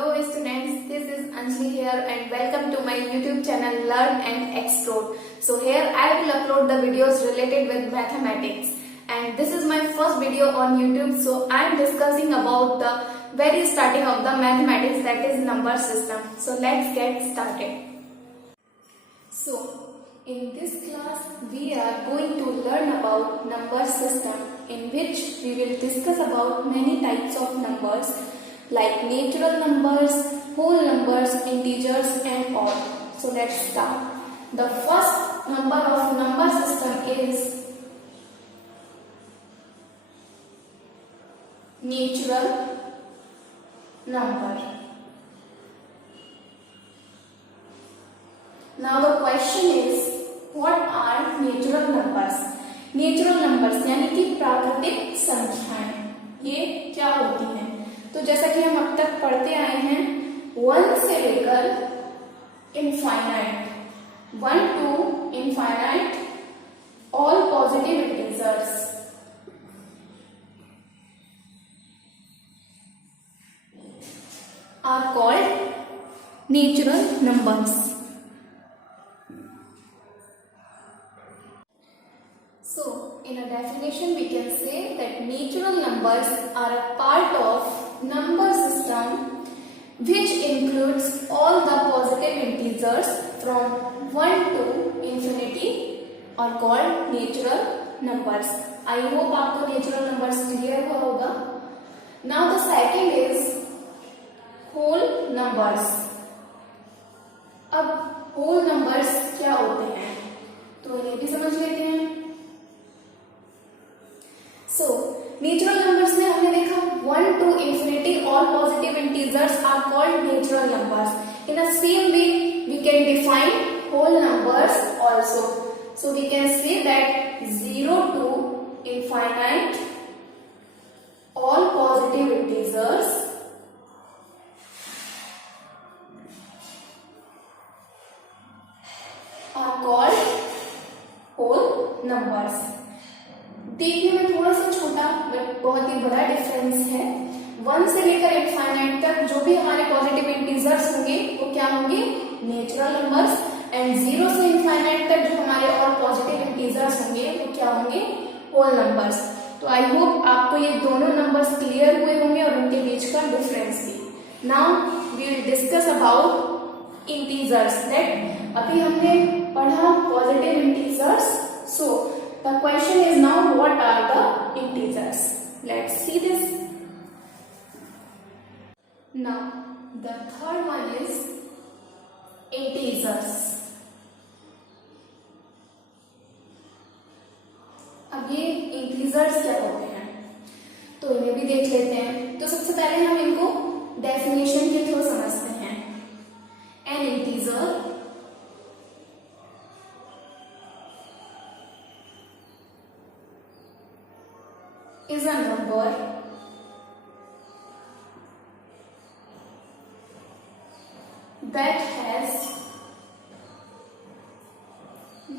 Hello students, this is Anjali here and welcome to my YouTube channel Learn and Explore. So here I will upload the videos related with mathematics, and this is my first video on YouTube. So I am discussing about the very starting of the mathematics, that is number system. So let's get started. So in this class we are going to learn about number system, in which we will discuss about many types of numbers like natural numbers, whole numbers, integers and all. So let's start. The first number of number system is natural number. Now the question is, what are natural numbers? Natural numbers यानी कि प्राकृतिक संख्याएं, ये क्या होती हैं? तो जैसा कि हम अब तक पढ़ते आए हैं, 1 से लेकर infinite, 1 to infinite, all positive integers are called natural numbers. So, in a definition we can say that natural numbers are a part of number system which includes all the positive integers from 1 to infinity are called natural numbers. I hope आपको natural numbers clear हुआ होगा. Now the second is whole numbers. अब whole numbers क्या होते हैं तो ये भी समझ लेते हैं. So, natural numbers में हमने देखा 1 to infinity all positive integers are called natural numbers. In the same way, we can define whole numbers also. So, we can say that 0 to infinite all positive integers are called whole numbers. देखने में थोड़ा सा छोटा बट बहुत ही बड़ा डिफरेंस है. 1 से लेकर इनफाइनाइट तक जो भी हमारे पॉजिटिव इंटीजर्स होंगे वो क्या होंगे? Natural numbers. एंड 0 से इनफाइनाइट तक जो हमारे और पॉजिटिव इंटीजर्स होंगे वो क्या होंगे? Whole numbers. तो आई होप आपको ये दोनों नंबर्स क्लियर हुए होंगे और उनके बीच का डिफरेंस भी. Now we will discuss about integers. That अभी हमने पढ़ा positive integers. So the question is now, what are the integers? Let's see this. Now the third one is integers. अब ये integers क्या होते हैं तो इन्हें भी देख लेते हैं. तो सबसे पहले हम इनको डेफिनेशन के थ्रू समझते हैं. An integer is a number that has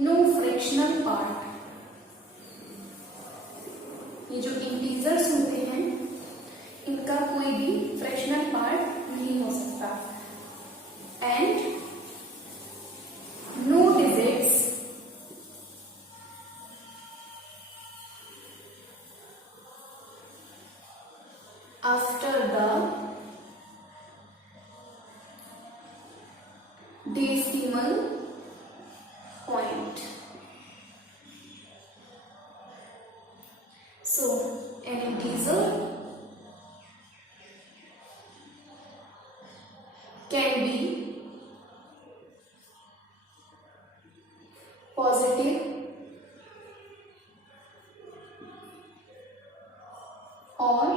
no fractional part. ये जो इंटीजर्स होते हैं इनका कोई भी फ्रैक्शनल पार्ट नहीं हो सकता. And no digits after the decimal point. So, an integer can be positive or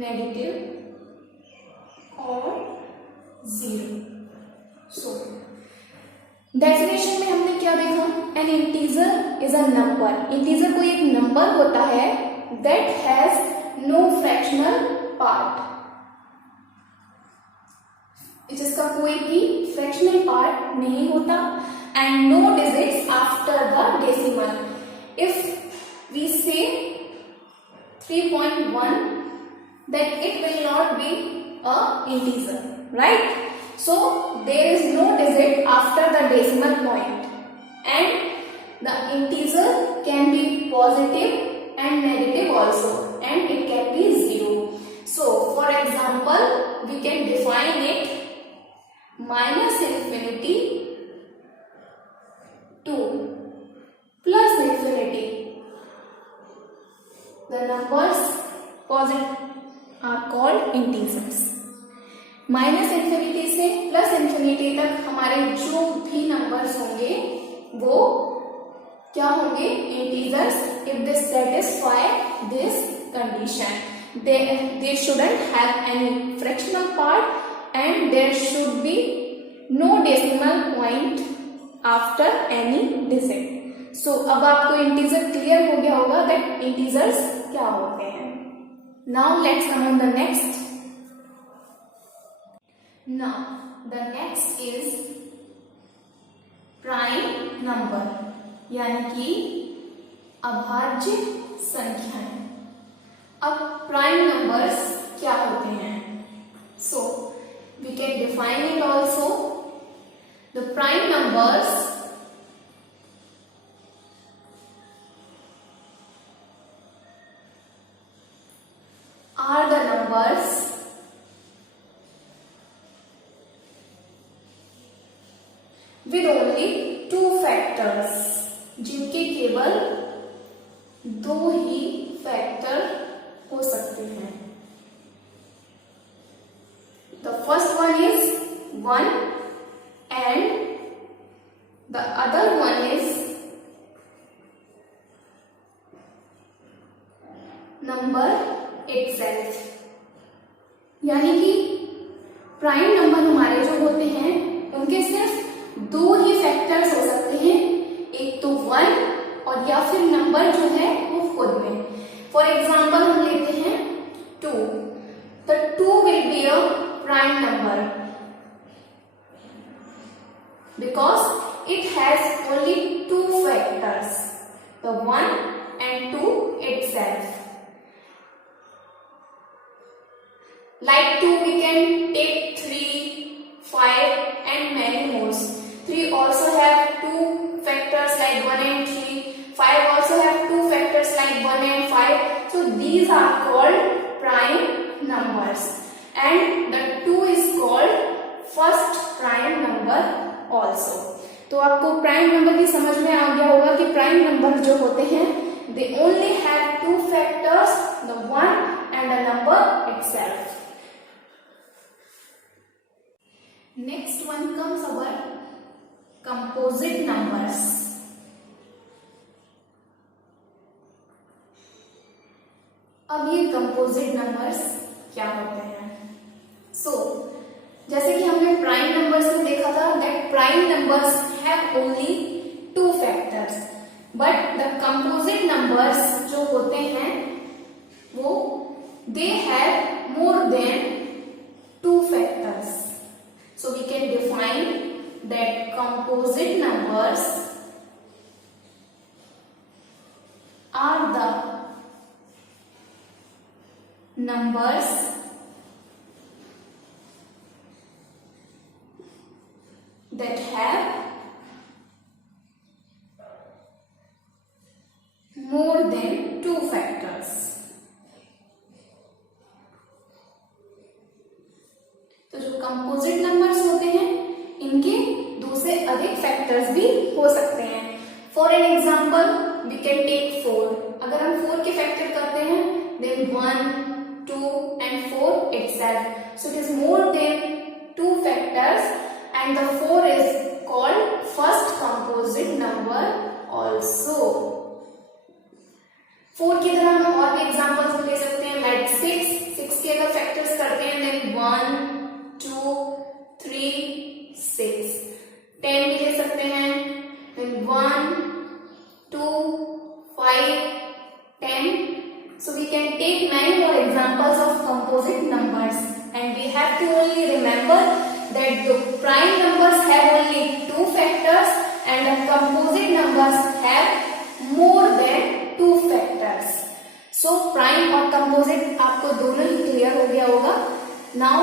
negative और 0. So, डेफिनेशन में हमने क्या देखा? An integer is a number. Integer कोई एक नंबर होता है that has no fractional part, जिसका कोई भी फ्रैक्शनल पार्ट नहीं होता. and no digits after the decimal. If we say 3.1, then it will not be a integer, right? So there is no digit after the decimal point, and the integer can be positive and negative also, and it can be 0. So for example, we can define it minus infinity to plus infinity. The numbers positive are called integers. Minus infinity से plus infinity तक हमारे जो भी नंबर्स होंगे वो क्या होंगे, integers, if they satisfy this condition. They shouldn't have any fractional part and there should be no decimal point after any digit. So अब आपको इंटीजर क्लियर हो गया होगा that इंटीजर्स क्या होते हैं. Now let's come on the next. Now the next is prime number, यानी कि अभाज्य संख्याएं. अब प्राइम नंबर्स क्या होते हैं? So we can define it also. The prime numbers are the numbers with only two factors, जिनके केवल दो ही फैक्टर हो सकते हैं. The first one is 1 and the other one is number itself. यानी कि प्राइम नंबर हमारे जो होते हैं उनके सिर्फ दो ही फैक्टर्स हो सकते हैं, एक तो 1 और या फिर नंबर जो है वो खुद में. फॉर एग्जाम्पल हम लेते हैं 2. The 2 will be a prime number because it has only two factors, the 1 and 2 itself. Like 2 we can take 3, 5 and many more. 3 also have two factors like 1 and 3. 5 also have two factors like 1 and 5. So these are called prime numbers, and the 2 is called first prime number also. तो आपको prime number भी समझ में आ गया होगा कि prime number जो होते हैं they only have two factors, the 1 and the number itself. Next one comes our composite numbers. अब ये कंपोजिट नंबर्स क्या होते हैं? सो जैसे कि हमने प्राइम नंबर्स में देखा था that prime numbers have only two factors, but the composite numbers जो होते हैं वो they have more than two factors. So we can define that composite numbers are the numbers that have more than two factors. तो जो composite numbers होते हैं इनके दो से अधिक फैक्टर्स भी हो सकते हैं. For an example we can take 4. अगर हम 4 के फैक्टर करते हैं then 1, 2 and 4 itself. So it is more than two factors and the 4 is called first composite number also. 4 की तरह हम और भी एग्जांपल्स ले सकते हैं like 6 के अगर फैक्टर्स करते हैं then 1, 2, 3, 6. 10 भी ले सकते हैं then 1, 2, 5, 10. So we can take many more examples of composite numbers, and we have to only remember that the prime numbers have only two factors and the composite numbers have more than two factors. So prime और composite आपको दोनों ही clear हो गया होगा. Now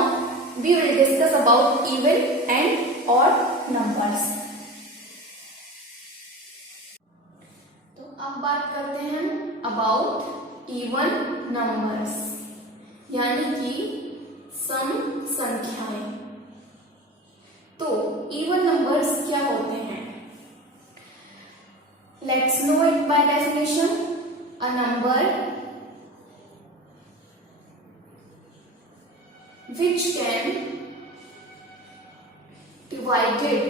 we will discuss about even and odd numbers. तो अब बात करते हैं अबाउट इवन नंबर्स, यानी कि सम संख्याएं. तो इवन नंबर्स क्या होते हैं? Let's no it by definition. A number which can divided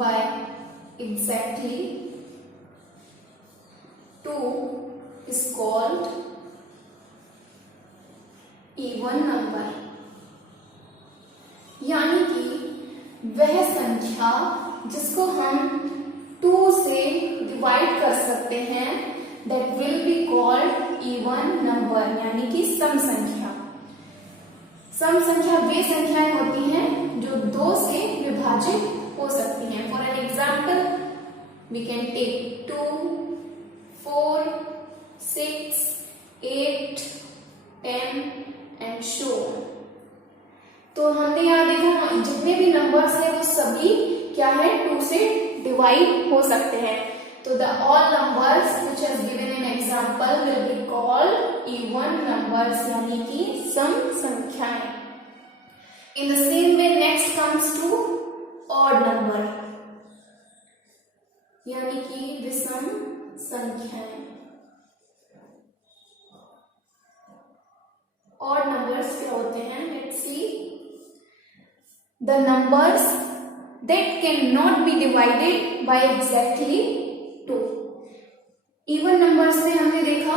by exactly 2 is called even number. यानी कि वह संख्या जिसको हम 2 से डिवाइड कर सकते हैं, that will be called even number, यानी कि सम संख्या. सम संख्या वे संख्याएं होती हैं जो 2 से विभाजित हो सकती हैं. For an example we can take 2, 4, 6, 8, 10 and so on. तो हमने यहाँ देखा जितने भी नंबर्स हैं वो सभी क्या है 2 से डिवाइड हो सकते हैं. तो the all numbers which is given in example will be called even numbers, यानी कि सम संख्याएं. In the same way next comes to odd number, यानी कि विषम संख्याएं. odd numbers क्या होते हैं? Let's see. The numbers that cannot be divided by exactly 2. Even numbers में हमने देखा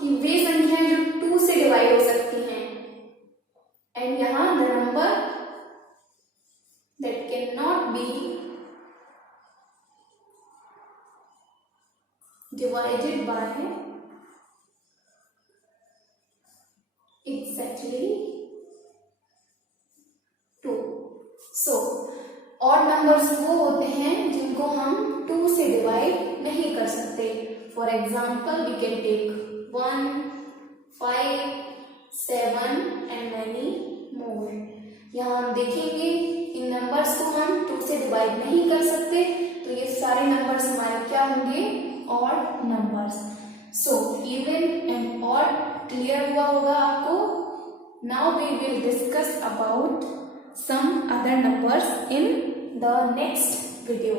कि वे संख्याएं जो 2 से डिवाइड हो सकती हैं, एंड यहां the number that can not be divided by exactly 2. So odd numbers वो होते हैं जिनको हम 2 से डिवाइड नहीं कर सकते. For example we can take 1, 5, 7 and many more. यहाँ हम देखेंगे इन नंबर्स को हम 2 से डिवाइड नहीं कर सकते, तो ये सारे नंबर्स हमारे क्या होंगे? Odd numbers. So even and odd clear हुआ होगा आपको. Now we will discuss about some other numbers in the next video.